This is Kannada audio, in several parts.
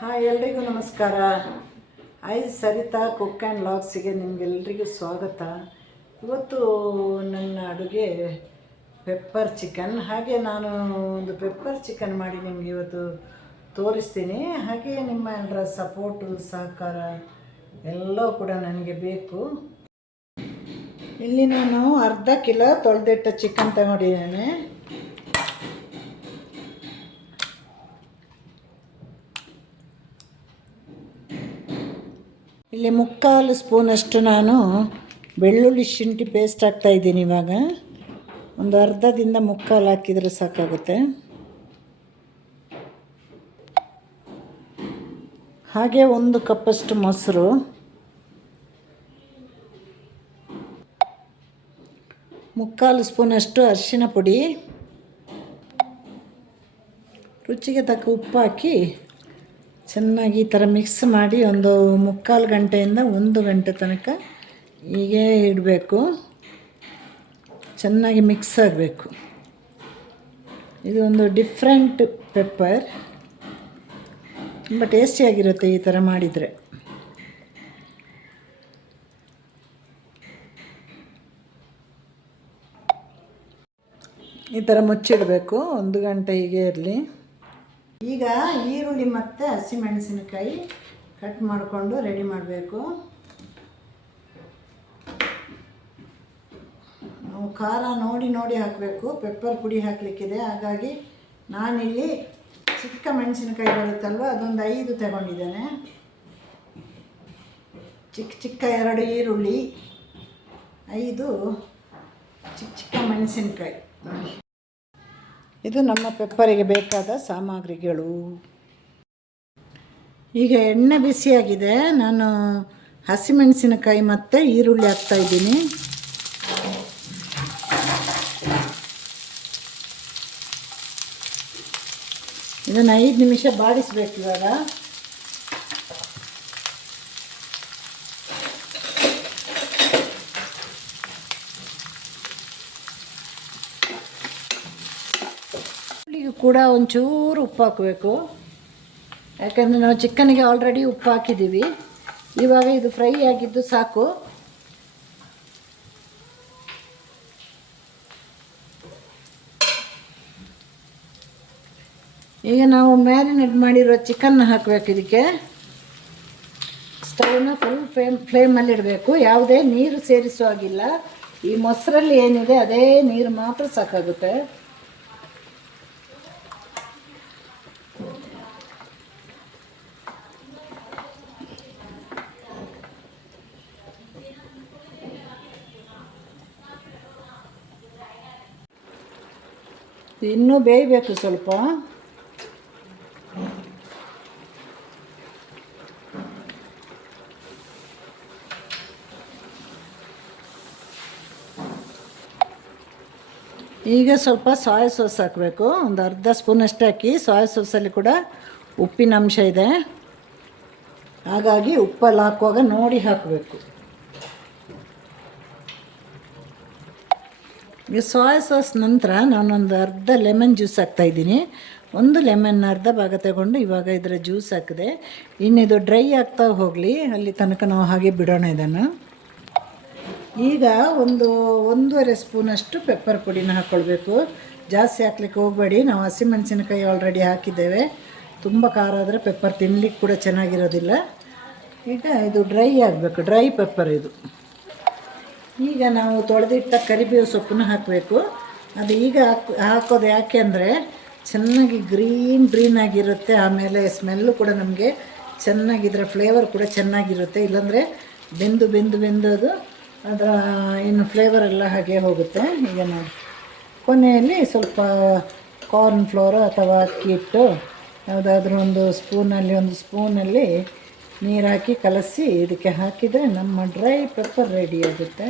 ಹಾಯ್, ಎಲ್ರಿಗೂ ನಮಸ್ಕಾರ. ಐ ಸರಿತಾ, ಕುಕ್ ಆ್ಯಂಡ್ ಲಾಗ್ಸಿಗೆ ನಿಮಗೆಲ್ರಿಗೂ ಸ್ವಾಗತ. ಇವತ್ತು ನನ್ನ ಅಡುಗೆ ಪೆಪ್ಪರ್ ಚಿಕನ್. ಹಾಗೆ ನಾನು ಒಂದು ಪೆಪ್ಪರ್ ಚಿಕನ್ ಮಾಡಿ ನಿಮಗೆ ಇವತ್ತು ತೋರಿಸ್ತೀನಿ. ಹಾಗೆ ನಿಮ್ಮ ಎಲ್ಲರ ಸಪೋರ್ಟು, ಸಹಕಾರ ಎಲ್ಲವೂ ಕೂಡ ನನಗೆ ಬೇಕು. ಇಲ್ಲಿ ನಾನು ಅರ್ಧ ಕಿಲೋ ತೊಳೆದಿಟ್ಟ ಚಿಕನ್ ತಗೊಂಡಿದ್ದೇನೆ. ಇಲ್ಲಿ ಮುಕ್ಕಾಲು ಸ್ಪೂನಷ್ಟು ನಾನು ಬೆಳ್ಳುಳ್ಳಿ ಶುಂಠಿ ಪೇಸ್ಟ್ ಹಾಕ್ತಾ ಇದ್ದೀನಿ ಇವಾಗ. ಒಂದು ಅರ್ಧದಿಂದ ಮುಕ್ಕಾಲು ಹಾಕಿದರೆ ಸಾಕಾಗುತ್ತೆ. ಹಾಗೆ ಒಂದು ಕಪ್ಪಷ್ಟು ಮೊಸರು. ಮುಕ್ಕಾಲು ಸ್ಪೂನಷ್ಟು ಅರಿಶಿನ ಪುಡಿ. ರುಚಿಗೆ ತಕ್ಕ ಉಪ್ಪು ಹಾಕಿ ಚೆನ್ನಾಗಿ ಈ ಥರ ಮಿಕ್ಸ್ ಮಾಡಿ ಒಂದು ಮುಕ್ಕಾಲು ಗಂಟೆಯಿಂದ ಒಂದು ಗಂಟೆ ತನಕ ಹೀಗೆ ಇಡಬೇಕು. ಚೆನ್ನಾಗಿ ಮಿಕ್ಸ್ ಆಗಬೇಕು. ಇದು ಒಂದು ಡಿಫ್ರೆಂಟ್ ಪೆಪ್ಪರ್ ತುಂಬ ಟೇಸ್ಟಿಯಾಗಿರುತ್ತೆ ಈ ಥರ ಮಾಡಿದರೆ. ಈ ಥರ ಮುಚ್ಚಿಡಬೇಕು. ಒಂದು ಗಂಟೆ ಹೀಗೆ ಇರಲಿ. ಈಗ ಈರುಳ್ಳಿ ಮತ್ತು ಹಸಿಮೆಣಸಿನಕಾಯಿ ಕಟ್ ಮಾಡಿಕೊಂಡು ರೆಡಿ ಮಾಡಬೇಕು. ನಾವು ಖಾರ ನೋಡಿ ನೋಡಿ ಹಾಕಬೇಕು. ಪೆಪ್ಪರ್ ಪುಡಿ ಹಾಕಲಿಕ್ಕಿದೆ. ಹಾಗಾಗಿ ನಾನಿಲ್ಲಿ ಚಿಕ್ಕ ಮೆಣಸಿನಕಾಯಿ ಬರುತ್ತಲ್ವ, ಅದೊಂದು ಐದು ತಗೊಂಡಿದ್ದೇನೆ. ಚಿಕ್ಕ ಚಿಕ್ಕ ಎರಡು ಈರುಳ್ಳಿ, ಐದು ಚಿಕ್ಕ ಚಿಕ್ಕ ಮೆಣಸಿನಕಾಯಿ. ಇದು ನಮ್ಮ ಪೆಪ್ಪರಿಗೆ ಬೇಕಾದ ಸಾಮಗ್ರಿಗಳು. ಈಗ ಎಣ್ಣೆ ಬಿಸಿಯಾಗಿದೆ. ನಾನು ಹಸಿಮೆಣಸಿನಕಾಯಿ ಮತ್ತು ಈರುಳ್ಳಿ ಹಾಕ್ತಾ ಇದ್ದೀನಿ. ಇದನ್ನು ಐದು ನಿಮಿಷ ಬಾಡಿಸ್ಬೇಕು ಇವಾಗ. ಕೂಡ ಒಂಚೂರು ಉಪ್ಪು ಹಾಕಬೇಕು. ಯಾಕಂದರೆ ನಾವು ಚಿಕನ್ಗೆ ಆಲ್ರೆಡಿ ಉಪ್ಪು ಹಾಕಿದ್ದೀವಿ. ಇವಾಗ ಇದು ಫ್ರೈ ಆಗಿದ್ದು ಸಾಕು. ಈಗ ನಾವು ಮ್ಯಾರಿನೇಟ್ ಮಾಡಿರೋ ಚಿಕನ್ನ ಹಾಕಬೇಕು ಇದಕ್ಕೆ. ಸ್ಟವ್ನ ಫುಲ್ ಫ್ಲೇಮ್ ಫ್ಲೇಮಲ್ಲಿ ಇಡಬೇಕು. ಯಾವುದೇ ನೀರು ಸೇರಿಸೋ ಹಾಗಿಲ್ಲ. ಈ ಮೊಸರಲ್ಲಿ ಏನಿದೆ, ಅದೇ ನೀರು ಮಾತ್ರ ಸಾಕಾಗುತ್ತೆ. ಇನ್ನೂ ಬೇಯಬೇಕು ಸ್ವಲ್ಪ. ಈಗ ಸ್ವಲ್ಪ ಸೋಯಾ ಸಾಸ್ ಹಾಕಬೇಕು. ಒಂದು ಅರ್ಧ ಸ್ಪೂನಷ್ಟು ಹಾಕಿ ಸೋಯಾ ಸಾಸಲ್ಲಿ ಕೂಡ ಉಪ್ಪಿನ ಅಂಶ ಇದೆ. ಹಾಗಾಗಿ ಉಪ್ಪಲ್ಲಿ ಹಾಕುವಾಗ ನೋಡಿ ಹಾಕಬೇಕು. ಈ ಸೋಯಾ ಸಾಸ್ ನಂತರ ನಾನೊಂದು ಅರ್ಧ ಲೆಮನ್ ಜ್ಯೂಸ್ ಹಾಕ್ತಾಯಿದ್ದೀನಿ ಒಂದು ಲೆಮನ್ ಅರ್ಧ ಭಾಗ ತಗೊಂಡು ಇವಾಗ ಇದರ ಜ್ಯೂಸ್ ಹಾಕಿದೆ. ಇನ್ನಿದು ಡ್ರೈ ಆಗ್ತಾ ಹೋಗಲಿ, ಅಲ್ಲಿ ತನಕ ನಾವು ಹಾಗೆ ಬಿಡೋಣ ಇದನ್ನು. ಈಗ ಒಂದು ಒಂದೂವರೆ ಸ್ಪೂನಷ್ಟು ಪೆಪ್ಪರ್ ಪುಡಿನ ಹಾಕ್ಕೊಳ್ಬೇಕು ಜಾಸ್ತಿ ಹಾಕ್ಲಿಕ್ಕೆ ಹೋಗಬೇಡಿ, ನಾವು ಹಸಿಮೆಣಸಿನಕಾಯಿ ಆಲ್ರೆಡಿ ಹಾಕಿದ್ದೇವೆ. ತುಂಬ ಖಾರ ಆದರೆ ಪೆಪ್ಪರ್ ತಿನ್ನಲಿಕ್ಕೆ ಕೂಡ ಚೆನ್ನಾಗಿರೋದಿಲ್ಲ. ಈಗ ಇದು ಡ್ರೈ ಆಗಬೇಕು ಡ್ರೈ ಪೆಪ್ಪರ್ ಇದು. ಈಗ ನಾವು ತೊಳೆದಿಟ್ಟ ಕರಿಬೇವು ಸೊಪ್ಪನ್ನು ಹಾಕಬೇಕು. ಅದು ಈಗ ಹಾಕ್ ಹಾಕೋದು ಯಾಕೆ ಅಂದರೆ ಚೆನ್ನಾಗಿ ಗ್ರೀನ್ ಗ್ರೀನ್ ಆಗಿರುತ್ತೆ. ಆಮೇಲೆ ಸ್ಮೆಲ್ಲು ಕೂಡ ನಮಗೆ ಚೆನ್ನಾಗಿದ್ರೆ ಫ್ಲೇವರ್ ಕೂಡ ಚೆನ್ನಾಗಿರುತ್ತೆ. ಇಲ್ಲಾಂದರೆ ಬೆಂದು ಬೆಂದು ಬೆಂದೋದು ಅದರ ಇನ್ನು ಫ್ಲೇವರ್ ಎಲ್ಲ ಹಾಗೆ ಹೋಗುತ್ತೆ. ಈಗ ನೋಡಿ ಕೊನೆಯಲ್ಲಿ ಸ್ವಲ್ಪ ಕಾರ್ನ್ ಫ್ಲೋರು ಅಥವಾ ಅಕ್ಕಿ ಹಿಟ್ಟು, ಯಾವುದಾದ್ರೂ ಒಂದು ಸ್ಪೂನಲ್ಲಿ ಒಂದು ಸ್ಪೂನಲ್ಲಿ ನೀರು ಹಾಕಿ ಕಲಸಿ ಇದಕ್ಕೆ ಹಾಕಿದರೆ ನಮ್ಮ ಡ್ರೈ ಪೆಪ್ಪರ್ ರೆಡಿ ಆಗುತ್ತೆ.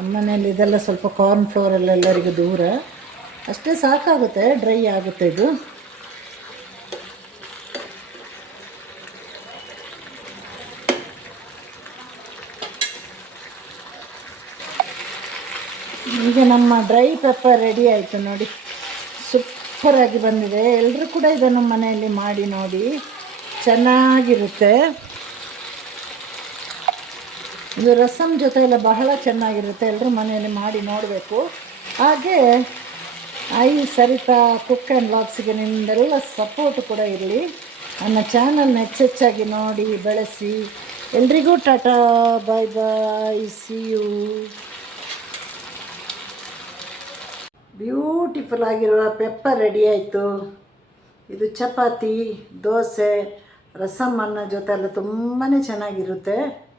ನಮ್ಮ ಮನೇಲಿ ಇದೆಲ್ಲ ಸ್ವಲ್ಪ ಕಾರ್ನ್ ಫ್ಲೋರಲ್ಲಿ ಎಲ್ಲರಿಗೂ ದೂರ. ಅಷ್ಟೇ ಸಾಕಾಗುತ್ತೆ ಡ್ರೈ ಆಗುತ್ತೆ ಇದು. ಈಗ ನಮ್ಮ ಡ್ರೈ ಪೆಪ್ಪರ್ ರೆಡಿ ಆಯಿತು ನೋಡಿ. ಸೂಪರಾಗಿ ಬಂದಿದೆ. ಎಲ್ಲರೂ ಕೂಡ ಇದನ್ನು ಮನೆಯಲ್ಲಿ ಮಾಡಿ ನೋಡಿ. ಚೆನ್ನಾಗಿರುತ್ತೆ. ಇದು ರಸಮ್ ಜೊತೆ ಎಲ್ಲ ಬಹಳ ಚೆನ್ನಾಗಿರುತ್ತೆ. ಎಲ್ಲರೂ ಮನೆಯಲ್ಲಿ ಮಾಡಿ ನೋಡಬೇಕು. ಹಾಗೆ, ಐ ಸರಿತಾ ಕುಕ್ ಆ್ಯಂಡ್ ವ್ಲಾಗ್ಸ್ಗೆ ನಿಮ್ಮದೆಲ್ಲ ಸಪೋರ್ಟ್ ಕೂಡ ಇರಲಿ. ನನ್ನ ಚಾನಲ್ನ ಹೆಚ್ಚೆಚ್ಚಾಗಿ ನೋಡಿ, ಬೆಳೆಸಿ. ಎಲ್ರಿಗೂ tata bye bye see you beautiful ಆಗಿರುವ ಪೆಪ್ಪರ್ ರೆಡಿ ಆಯಿತು. ಇದು ಚಪಾತಿ, ದೋಸೆ ರಸಮ್ ಅನ್ನೋ ಜೊತೆ ಎಲ್ಲ ತುಂಬಾ ಚೆನ್ನಾಗಿರುತ್ತೆ.